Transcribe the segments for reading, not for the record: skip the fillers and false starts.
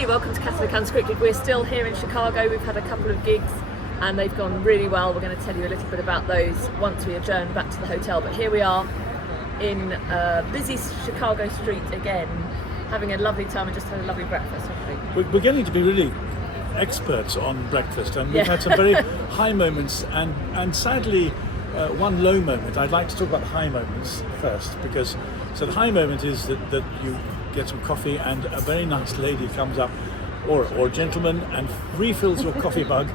Hey, welcome to Catholic Unscripted. We're still here in Chicago. We've had a couple of gigs and they've gone really well. We're going to tell you a little bit about those once we adjourn back to the hotel. But here we are in busy Chicago street again, having a lovely time and just had a lovely breakfast, haven't we? We're getting to be really experts on breakfast, and we've had some very high moments and sadly one low moment. I'd like to talk about the high moments first, because so the high moment is that you get some coffee and a very nice lady comes up, or a gentleman, and refills your coffee mug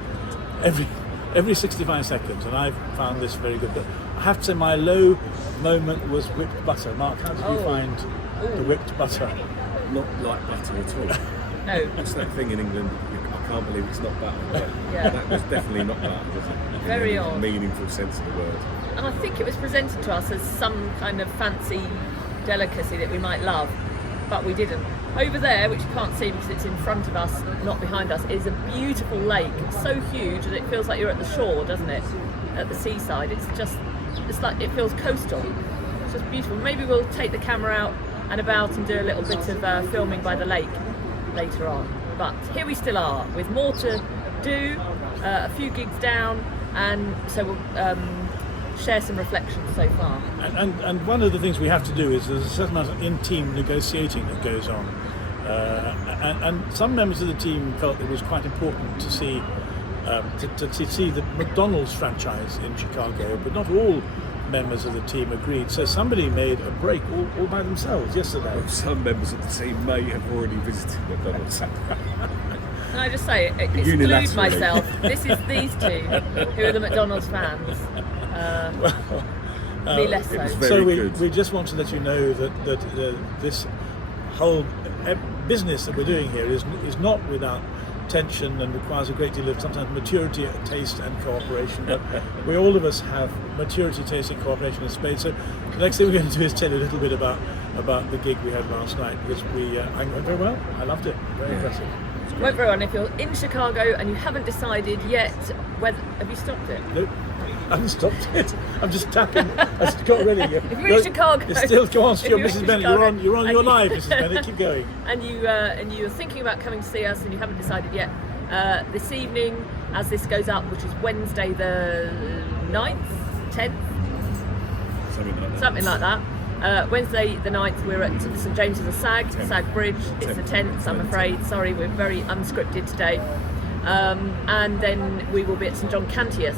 every 65 seconds, and I've found this very good. But I have to say my low moment was whipped butter. Mark, how did you find the whipped butter? Not like butter at all. No. It's that thing in England, I can't believe it's not butter. But that was definitely not butter, was it? Very in odd. Meaningful sense of the word. And I think it was presented to us as some kind of fancy delicacy that we might love, but we didn't. Over there, which you can't see because it's in front of us, not behind us, is a beautiful lake. It's so huge that it feels like you're at the shore, doesn't it? At the seaside. It's like it feels coastal. It's just beautiful. Maybe we'll take the camera out and about and do a little bit of filming by the lake later on. But here we still are, with more to do, a few gigs down, and so we'll share some reflections so far. And one of the things we have to do is there's a certain amount of in-team negotiating that goes on. And some members of the team felt it was quite important to see to see the McDonald's franchise in Chicago, but not all members of the team agreed. So somebody made a break all by themselves yesterday. Some members of the team may have already visited McDonald's. Can I just say, exclude myself, this is these two who are the McDonald's fans. Me less so. So we just want to let you know that this whole business that we're doing here is not without tension and requires a great deal of sometimes maturity, taste and cooperation. But we all of us have maturity, taste and cooperation in spades. So the next thing we're going to do is tell you a little bit about the gig we had last night, because I went very well. I loved it. Very impressive. Well, everyone, if you're in Chicago and you haven't decided yet whether... Have you stopped it? Nope. I haven't stopped it. I'm just tapping. I just got ready. If you're in Chicago... Still, go on, Mrs. Bennett. You're on your live, Mrs. Bennett. Keep going. And you're thinking about coming to see us and you haven't decided yet, this evening, as this goes up, which is Wednesday the 9th, 10th? Something like that. Wednesday the 9th, we're at St James's of Sag Bridge. It's the 10th, I'm afraid. Sorry, we're very unscripted today. And then we will be at St John Cantius,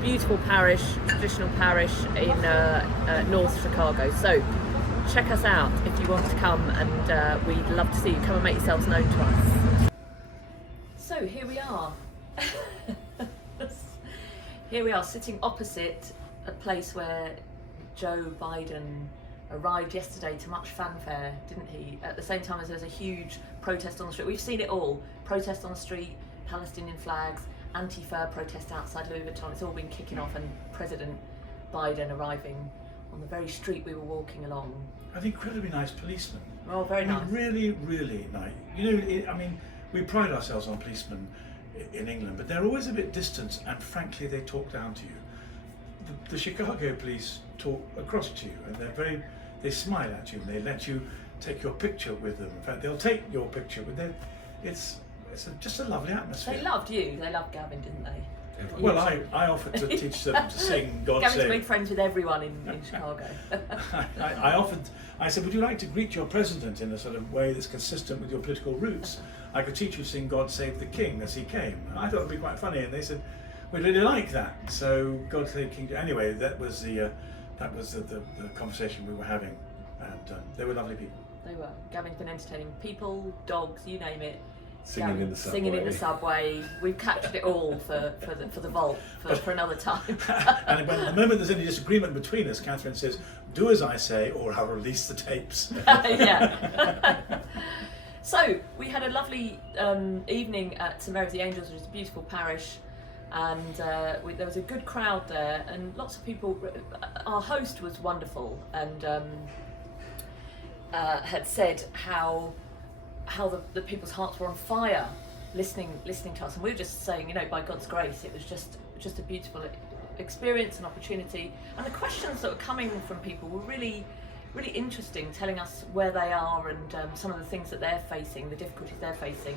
beautiful parish, traditional parish in North Chicago. So check us out if you want to come, and we'd love to see you. Come and make yourselves known to us. So here we are. Here we are, sitting opposite a place where Joe Biden arrived yesterday to much fanfare, didn't he? At the same time as there's a huge protest on the street. We've seen it all. Protest on the street, Palestinian flags, Antifa protest outside Louis Vuitton. It's all been kicking off, and President Biden arriving on the very street we were walking along. An incredibly nice policeman. Oh, very nice. Really, really nice. You know, we pride ourselves on policemen in England, but they're always a bit distant, and frankly, they talk down to you. The Chicago police talk across to you, and they smile at you, and they let you take your picture with them. In fact, they'll take your picture with them. It's just a lovely atmosphere. They loved you. They loved Gavin, didn't they? Well, I offered to teach them to sing God Gavin's Save. made friends with everyone in Chicago. I said, would you like to greet your president in a sort of way that's consistent with your political roots? I could teach you to sing God Save the King as he came. I thought it would be quite funny, and they said, we'd really like that. So God Save King. Anyway, that was the conversation we were having, and they were lovely people. They were. Gavin's been entertaining people, dogs, you name it. Singing in the subway. We've captured it all for the vault for another time. And when the moment there's any disagreement between us, Katherine says, "Do as I say, or I'll release the tapes." Yeah. So we had a lovely evening at St Mary of the Angels, which is a beautiful parish, and there was a good crowd there, and lots of people. Our host was wonderful, and had said how the people's hearts were on fire listening to us, and we were just saying, by God's grace, it was just a beautiful experience and opportunity. And the questions that were coming from people were really really interesting, telling us where they are and some of the things that they're facing, the difficulties they're facing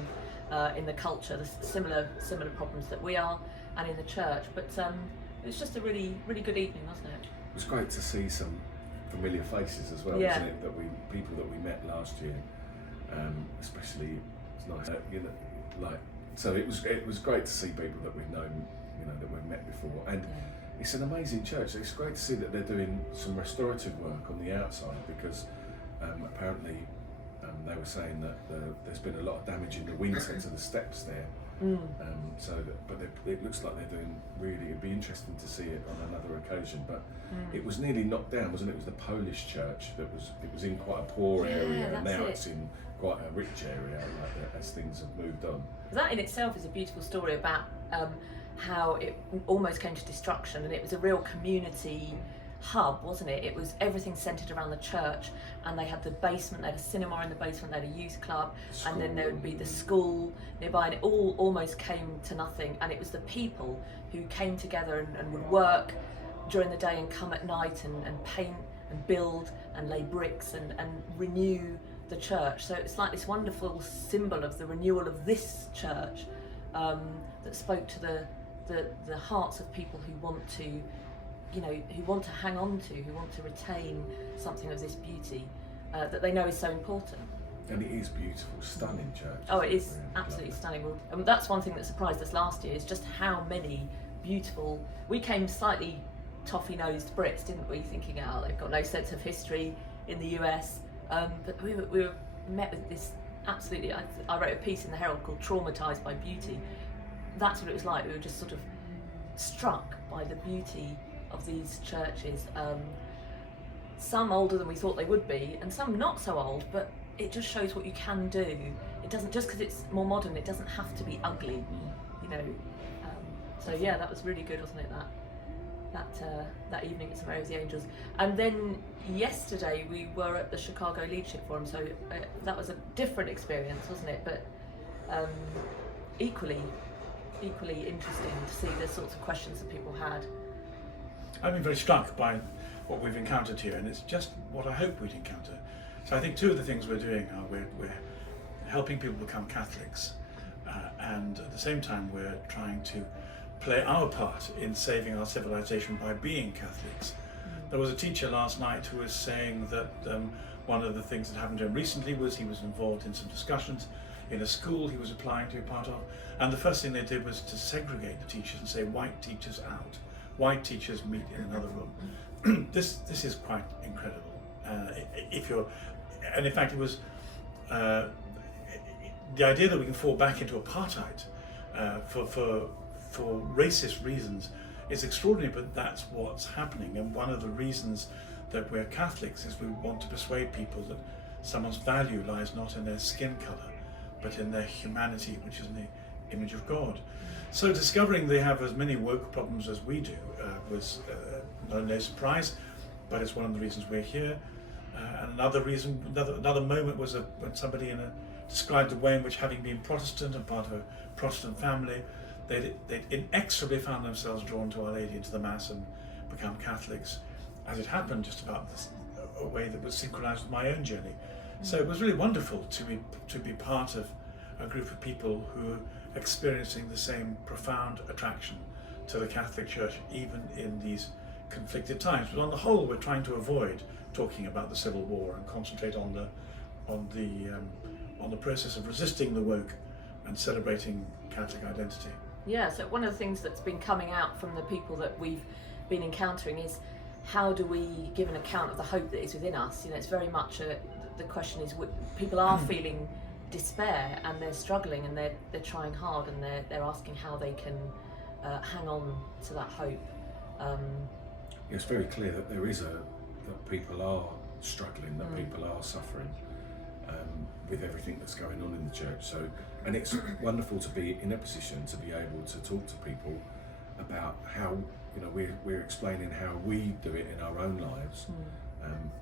in the culture, the similar problems that we are, and in the church. But it was just a really good evening, wasn't it? It was great to see some familiar faces as well, Yeah. wasn't it? People that we met last year, especially it's nice, so it was great to see people that we've known, that we've met before, and it's an amazing church. It's great to see that they're doing some restorative work on the outside, because apparently they were saying that there's been a lot of damage in the winter to the steps there. It looks like they're doing really. It'd be interesting to see it on another occasion. But it was nearly knocked down, wasn't it? It was the Polish church it was in quite a poor area, and now it's in quite a rich area, as things have moved on. That in itself is a beautiful story about how it almost came to destruction, and it was a real community hub, wasn't it? It was everything centred around the church, and they had the basement, they had a cinema in the basement, they had a youth club, and then there would be the school nearby, and it all almost came to nothing. And it was the people who came together and would work during the day and come at night and paint and build and lay bricks and renew the church. So it's like this wonderful symbol of the renewal of this church that spoke to the hearts of people who want to who want to hang on to, who want to retain something of this beauty that they know is so important. And it is beautiful, stunning church. Oh, it is absolutely stunning. And that's one thing that surprised us last year, is just how many beautiful. We came slightly toffee-nosed Brits, didn't we? Thinking, they've got no sense of history in the US. But we were met with this absolutely. I wrote a piece in the Herald called "Traumatised by Beauty." That's what it was like. We were just sort of struck by the beauty of these churches, some older than we thought they would be, and some not so old, but it just shows what you can do. It doesn't, just because it's more modern, it doesn't have to be ugly, so yeah, that was really good, wasn't it, that evening at St Mary of the Angels. And then yesterday we were at the Chicago Leadership Forum, so that was a different experience, wasn't it, but equally interesting to see the sorts of questions that people had. I've been very struck by what we've encountered here, and it's just what I hoped we'd encounter. So I think two of the things we're doing are we're helping people become Catholics, and at the same time we're trying to play our part in saving our civilization by being Catholics. There was a teacher last night who was saying that one of the things that happened to him recently was he was involved in some discussions in a school he was applying to be part of, and the first thing they did was to segregate the teachers and say white teachers out. White teachers meet in another room. This is quite incredible. And in fact, it was the idea that we can fall back into apartheid for racist reasons is extraordinary, but that's what's happening. And one of the reasons that we're Catholics is we want to persuade people that someone's value lies not in their skin colour, but in their humanity, which is in the image of God. So discovering they have as many woke problems as we do was no surprise, but it's one of the reasons we're here. And another moment was when somebody described the way in which, having been Protestant and part of a Protestant family, they'd inexorably found themselves drawn to Our Lady into the Mass and become Catholics, as it happened just about a way that was synchronized with my own journey. So it was really wonderful to be part of a group of people who are experiencing the same profound attraction to the Catholic Church, even in these conflicted times. But on the whole, we're trying to avoid talking about the Civil War and concentrate on the process of resisting the woke and celebrating Catholic identity. Yeah, so one of the things that's been coming out from the people that we've been encountering is, how do we give an account of the hope that is within us? It's very much the question is, people are feeling despair and they're struggling and they're trying hard, and they're asking how they can hang on to that hope. It's very clear that that people are struggling, that people are suffering with everything that's going on in the church. So, and it's wonderful to be in a position to be able to talk to people about how we're explaining how we do it in our own lives,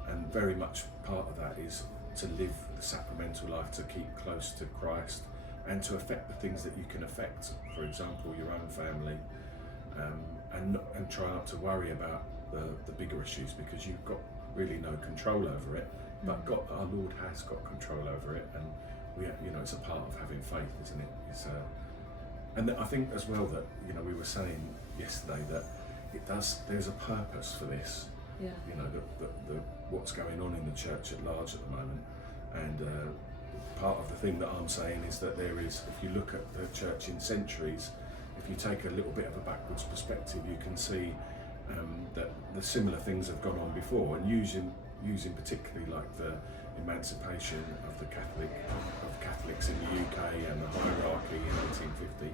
and very much part of that is to live the sacramental life, to keep close to Christ, and to affect the things that you can affect. For example, your own family, and try not to worry about the bigger issues, because you've got really no control over it, but our Lord has got control over it, and we, you know, it's a part of having faith, isn't it? It's and I think as well that, you know, we were saying yesterday that there's a purpose for this. Yeah. You know, the what's going on in the church at large at the moment, and part of the thing that I'm saying is that there is, if you look at the church in centuries, if you take a little bit of a backwards perspective, you can see that the similar things have gone on before, and using particularly like the emancipation of Catholics in the UK and the hierarchy in 1850.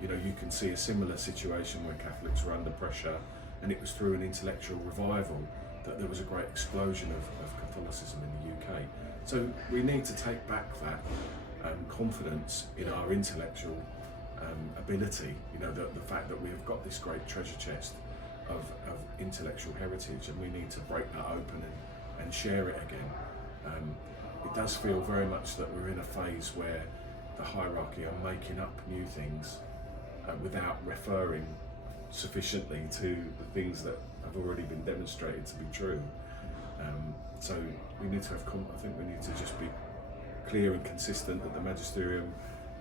You know, you can see a similar situation where Catholics were under pressure, and it was through an intellectual revival that there was a great explosion of Catholicism in the UK. So we need to take back that confidence in our intellectual ability, you know, the fact that we have got this great treasure chest of intellectual heritage, and we need to break that open and share it again. It does feel very much that we're in a phase where the hierarchy are making up new things without referring sufficiently to the things that have already been demonstrated to be true. So we need to have, I think we need to just be clear and consistent that the magisterium,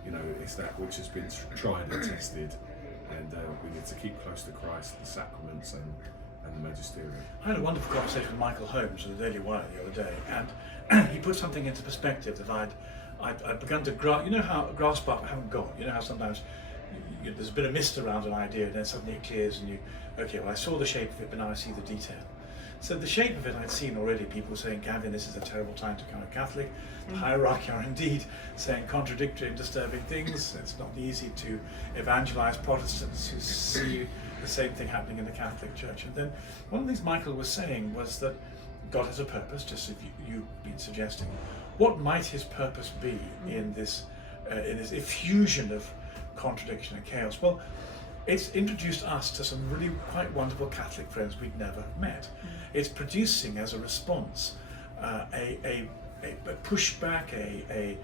you know, is that which has been tried and tested, and we need to keep close to Christ, the sacraments, and the magisterium. I had a wonderful conversation with Michael Holmes of the Daily Wire the other day, and he put something into perspective that I'd begun to grasp up, I haven't got. You know how sometimes there's a bit of mist around an idea, and then suddenly it clears, and I saw the shape of it, but now I see the detail. So the shape of it I'd seen already, people saying, Gavin, this is a terrible time to become a Catholic. The hierarchy are indeed saying contradictory and disturbing things. It's not easy to evangelise Protestants who see the same thing happening in the Catholic Church. And then one of the things Michael was saying was that God has a purpose, just as you've been suggesting. What might his purpose be in this effusion of contradiction and chaos? Well, it's introduced us to some really quite wonderful Catholic friends we'd never met. It's producing as a response a pushback, a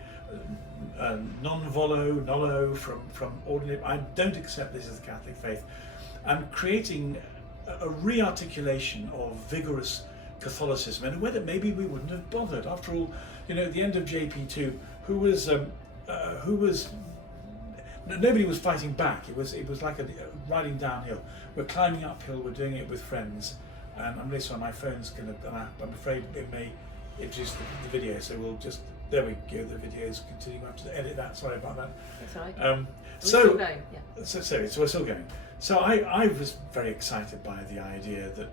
nollo from ordinary. I don't accept this as the Catholic faith, and creating a re-articulation of vigorous Catholicism in a way that maybe we wouldn't have bothered. After all, you know, at the end of JP2, who was nobody was fighting back. It was like riding downhill. We're climbing uphill. We're doing it with friends, and I'm really sorry. My phone's I'm afraid it may introduce the video. So we'll just, there we go. The video's continuing. I have to edit that. Sorry about that. That's all right. So still going. Yeah. So we're still going. So I was very excited by the idea that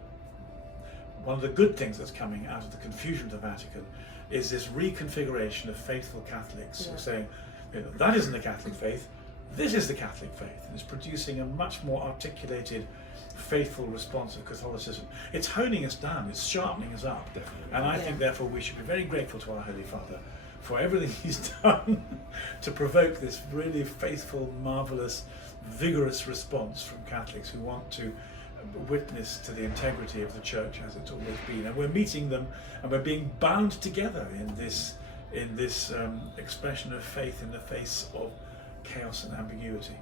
one of the good things that's coming out of the confusion of the Vatican is this reconfiguration of faithful Catholics who are saying, you know, that isn't the Catholic faith. This is the Catholic faith, and it's producing a much more articulated, faithful response of Catholicism. It's honing us down, it's sharpening us up. Definitely. And I think therefore we should be very grateful to our Holy Father for everything he's done to provoke this really faithful, marvellous, vigorous response from Catholics who want to witness to the integrity of the Church as it's always been. And we're meeting them, and we're being bound together in this expression of faith in the face of chaos and ambiguity.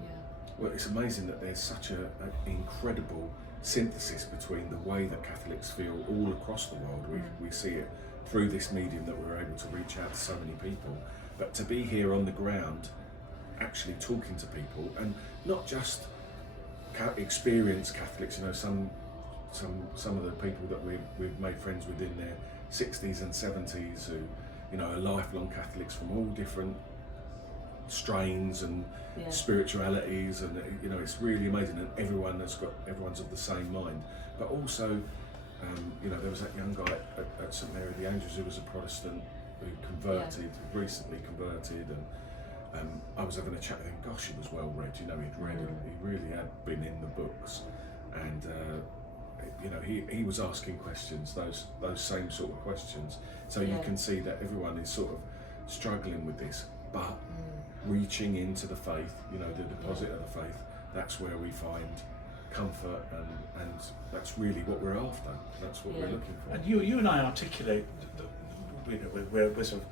Yeah. Well, it's amazing that there's such an incredible synthesis between the way that Catholics feel all across the world. We see it through this medium that we're able to reach out to so many people, but to be here on the ground, actually talking to people, and not just experienced Catholics. You know, some of the people that we've made friends with in their 60s and 70s who, you know, are lifelong Catholics from all different strains and spiritualities, and you know, it's really amazing, and everyone's of the same mind. But also, you know, there was that young guy at St Mary of the Angels who was a Protestant who converted, recently converted, and I was having a chat with him. Gosh, he was well read. You know, he really had been in the books, and you know, he was asking questions, those same sort of questions. So you can see that everyone is sort of struggling with this, but reaching into the faith, you know, the deposit of the faith, that's where we find comfort, and that's really what we're after. That's what we're looking for. And you and I articulate, we're sort of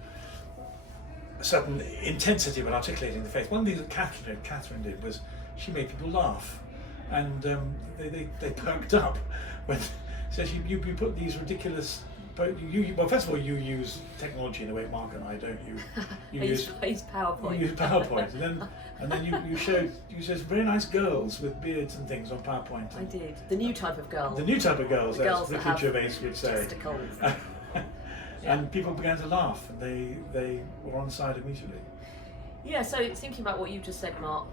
a certain intensity about articulating the faith. One thing that Katherine did was she made people laugh, and they perked up says you put these ridiculous. But well, first of all, you use technology in the way Mark and I don't. You use PowerPoint. You use PowerPoint, and then you showed very nice girls with beards and things on PowerPoint. I did. The new type of girl. The new type of girls, the as girls Ricky Gervais would say. Testicles. And people began to laugh, and they were on side immediately. Yeah. So thinking about what you just said, Mark,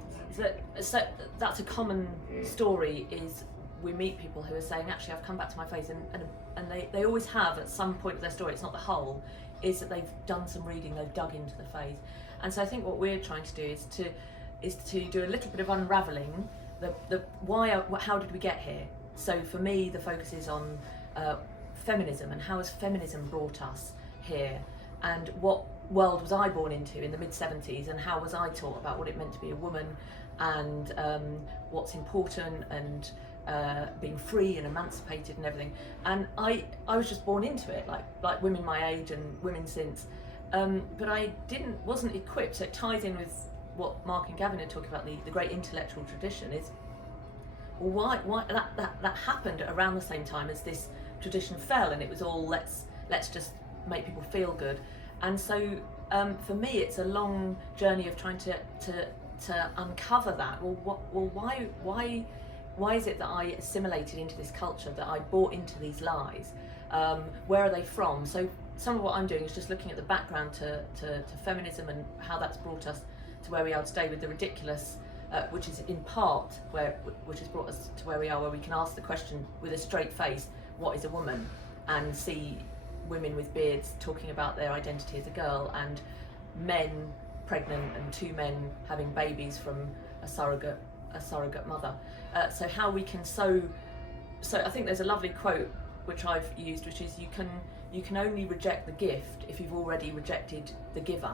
that's a common story. Is we meet people who are saying, actually, I've come back to my faith, and they always have at some point of their story, it's not the whole, is that they've done some reading, they've dug into the faith. And so I think what we're trying to do is to do a little bit of unravelling how did we get here? So for me, the focus is on feminism, and how has feminism brought us here, and what world was I born into in the mid-70s, and how was I taught about what it meant to be a woman, and what's important, and being free and emancipated and everything. And I was just born into it, like women my age and women since, but I wasn't equipped. So it ties in with what Mark and Gavin are talking about, the great intellectual tradition. Is why that happened around the same time as this tradition fell, and it was all let's just make people feel good. And so for me, it's a long journey of trying to uncover that. Why is it that I assimilated into this culture, that I bought into these lies? Where are they from? So some of what I'm doing is just looking at the background to feminism and how that's brought us to where we are today with the ridiculous, which is in part which has brought us to where we are, where we can ask the question with a straight face, what is a woman? And see women with beards talking about their identity as a girl, and men pregnant, and two men having babies from a surrogate mother. So how we can so I think there's a lovely quote which I've used, which is you can only reject the gift if you've already rejected the giver.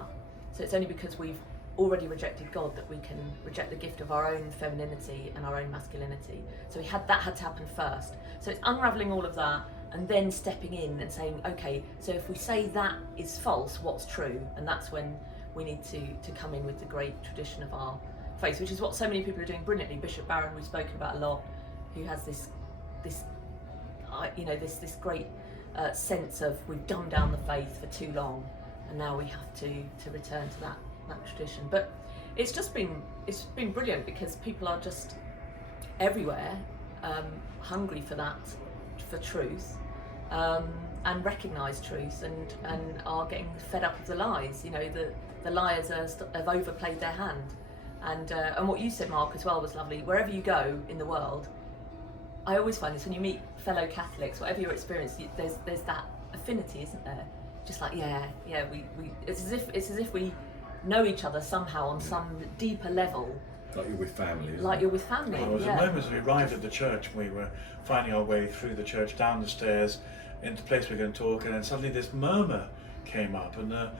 So it's only because we've already rejected God that we can reject the gift of our own femininity and our own masculinity. So that had to happen first. So it's unravelling all of that, and then stepping in and saying, okay, so if we say that is false, what's true? And that's when we need to come in with the great tradition of our faith, which is what so many people are doing brilliantly. Bishop Barron, we've spoken about a lot, who has this great sense of we've dumbed down the faith for too long, and now we have to return to that tradition. But it's been brilliant, because people are just everywhere hungry for truth, and recognise truth, and are getting fed up with the lies. The liars have overplayed their hand. And what you said, Mark, as well was lovely. Wherever you go in the world, I always find this when you meet fellow Catholics, whatever your experience, there's that affinity, isn't there? Just like we it's as if we know each other somehow on some deeper level. Like you're with family. Like you're with family. Well, there was a moment as we arrived at the church, we were finding our way through the church, down the stairs, into the place we were going to talk, and then suddenly this murmur came up, and the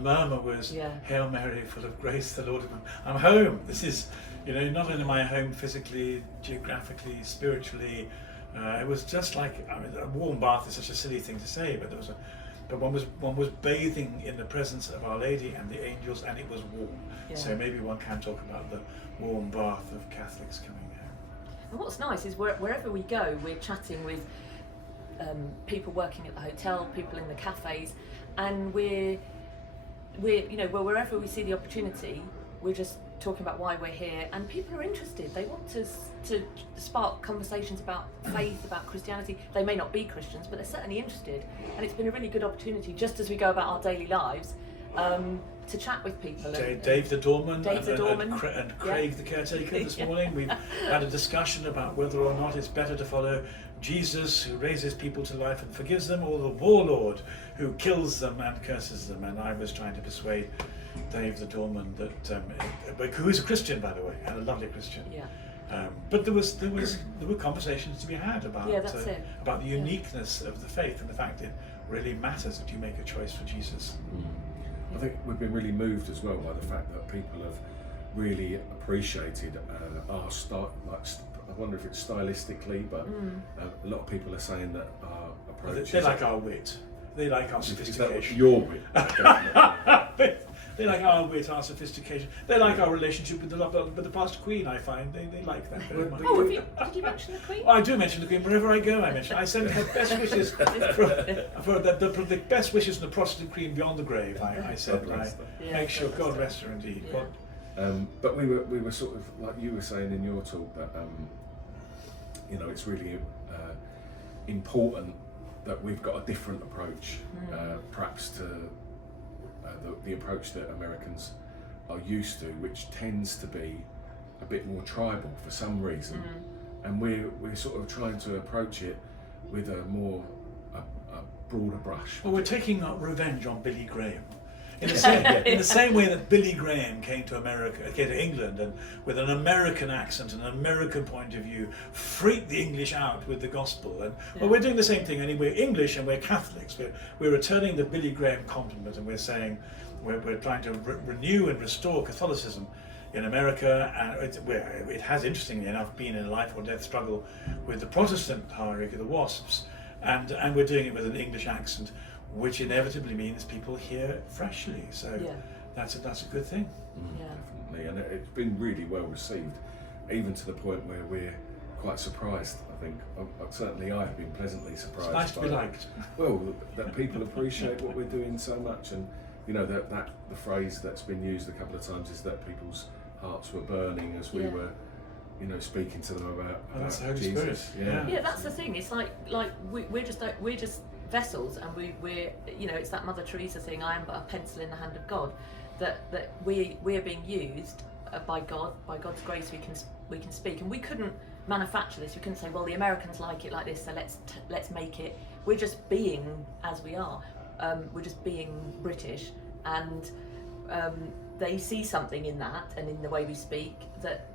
murmur was, Hail Mary, full of grace, the Lord is with me. I'm home. This is, not only am I home physically, geographically, spiritually. It was just like, a warm bath is such a silly thing to say, but one was bathing in the presence of Our Lady and the angels, and it was warm. Yeah. So maybe one can talk about the warm bath of Catholics coming home. And what's nice is wherever we go, we're chatting with people working at the hotel, people in the cafes, and we're wherever we see the opportunity, we're just talking about why we're here, and people are interested. They want to spark conversations about faith, about Christianity. They may not be Christians, but they're certainly interested, and it's been a really good opportunity, just as we go about our daily lives, to chat with people. Dave the doorman and Craig the caretaker this morning. We've had a discussion about whether or not it's better to follow Jesus, who raises people to life and forgives them, or the warlord who kills them and curses them. And I was trying to persuade Dave the doorman who is a Christian, by the way, and a lovely Christian. Yeah. But there were conversations to be had about the uniqueness of the faith, and the fact it really matters that you make a choice for Jesus. I think we've been really moved as well by the fact that people have really appreciated our style. I wonder if it's stylistically, but a lot of people are saying that our approach. They like our wit. They like our sophistication. Your wit. They like our wit, our sophistication. They like our relationship with the past Queen. I find they like that very much. Oh, did you mention the Queen? Oh, I do mention the Queen wherever I go. I send her best wishes for the best wishes from the Protestant Queen beyond the grave. I said, make sure God rest her indeed. Yeah. But we were sort of like you were saying in your talk that it's really important that we've got a different approach, perhaps to the approach that Americans are used to, which tends to be a bit more tribal for some reason, and we're sort of trying to approach it with a broader brush. Well, we're taking revenge on Billy Graham. In the same way that Billy Graham came to England, and with an American accent and an American point of view, freaked the English out with the gospel. And well, we're doing the same thing. Only we're English and we're Catholics. We're returning the Billy Graham compliment, and we're saying we're trying to renew and restore Catholicism in America. And it has, interestingly enough, been in a life or death struggle with the Protestant hierarchy, the WASPs, and we're doing it with an English accent, which inevitably means people hear freshly. So that's a good thing. Definitely, and it's been really well received, even to the point where we're quite surprised. I think certainly I've been pleasantly surprised. It's nice to be liked. Well, that people appreciate what we're doing so much, and that the phrase that's been used a couple of times is that people's hearts were burning as we were speaking to them about Jesus. Yeah, that's the thing. It's like we're just vessels, and we're it's that Mother Teresa thing, I am but a pencil in the hand of God, that we're being used by God, by God's grace we can speak, and we couldn't manufacture this. We couldn't say, well, the Americans like it like this, so let's make it. We're just being as we are. We're just being British, and they see something in that and in the way we speak that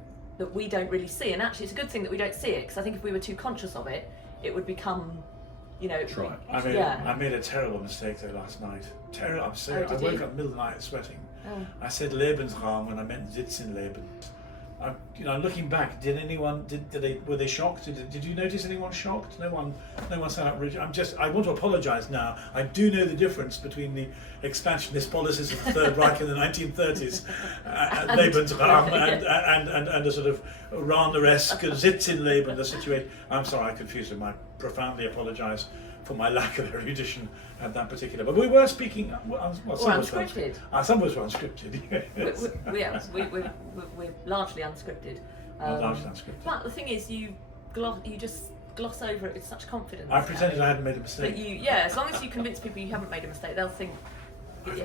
we don't really see, and actually it's a good thing that we don't see it, because I think if we were too conscious of it, it would become Try. I made a terrible mistake there last night. I'm serious. I woke up in the middle of the night sweating. I said Lebensraum when I meant Sitzenleben. Looking back, were they shocked? Did you notice anyone shocked? No one said outraged. I want to apologise now. I do know the difference between the expansionist policies of the Third Reich in the 1930s, Lebensraum, and a sort of Rahner-esque Sitzenleben, the situation. I'm sorry, I confused them. I profoundly apologise for my lack of erudition at that particular. But we were speaking. Unscripted. Some of us were unscripted. Yes. We're largely unscripted. Largely unscripted. But the thing is, you just gloss over it with such confidence. I pretended I hadn't made a mistake. As long as you convince people you haven't made a mistake, they'll think.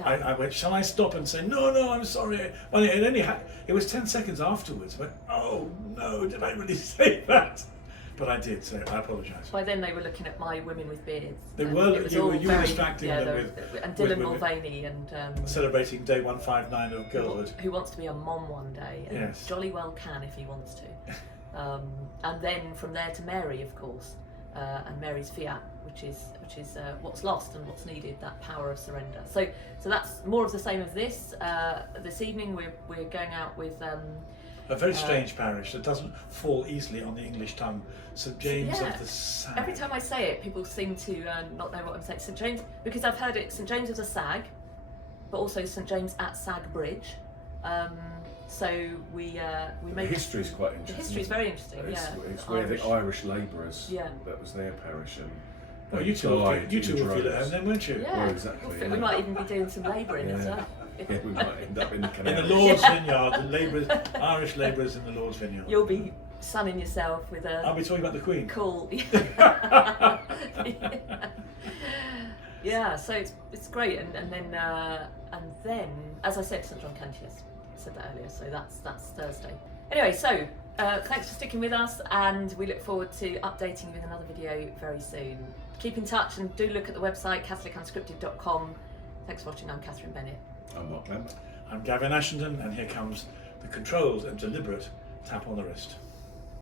I went, shall I stop and say, no, I'm sorry. Well, it was 10 seconds afterwards. I went, oh no, did I really say that? But I did, so I apologise. By then they were looking at my women with beards. They were. You were distracting them with and Dylan Mulvaney and celebrating day 159 of girlhood. Who wants to be a mom one day? And yes. Jolly well can if he wants to. And then from there to Mary, of course, and Mary's fiat, which is what's lost and what's needed, that power of surrender. So that's more of the same of this. This evening we're going out with. A very strange parish that doesn't fall easily on the English tongue, St James of the Sag. Every time I say it, people seem to not know what I'm saying. St James, because I've heard it, St James of the Sag, but also St James at Sag Bridge. So we make. The history is quite interesting. The history is very interesting. It's where the Irish labourers. That was their parish, and. Well, you two will feel at home then, won't you? Yeah, well, exactly. We might even be doing some labouring as well. Yeah, we might end up in the canal. In the Lord's vineyard, the Irish labourers in the Lord's vineyard. You'll be sunning yourself with a. I'll be talking about the Queen. Cool. Yeah, so it's great, and then as I said, St John Cantius, I said that earlier, so that's Thursday. Anyway, so thanks for sticking with us, and we look forward to updating you with another video very soon. Keep in touch and do look at the website catholicunscripted.com. Thanks for watching. I'm Katherine Bennett. I'm Mark Lambert. I'm Gavin Ashenden, and here comes the controlled and deliberate tap on the wrist.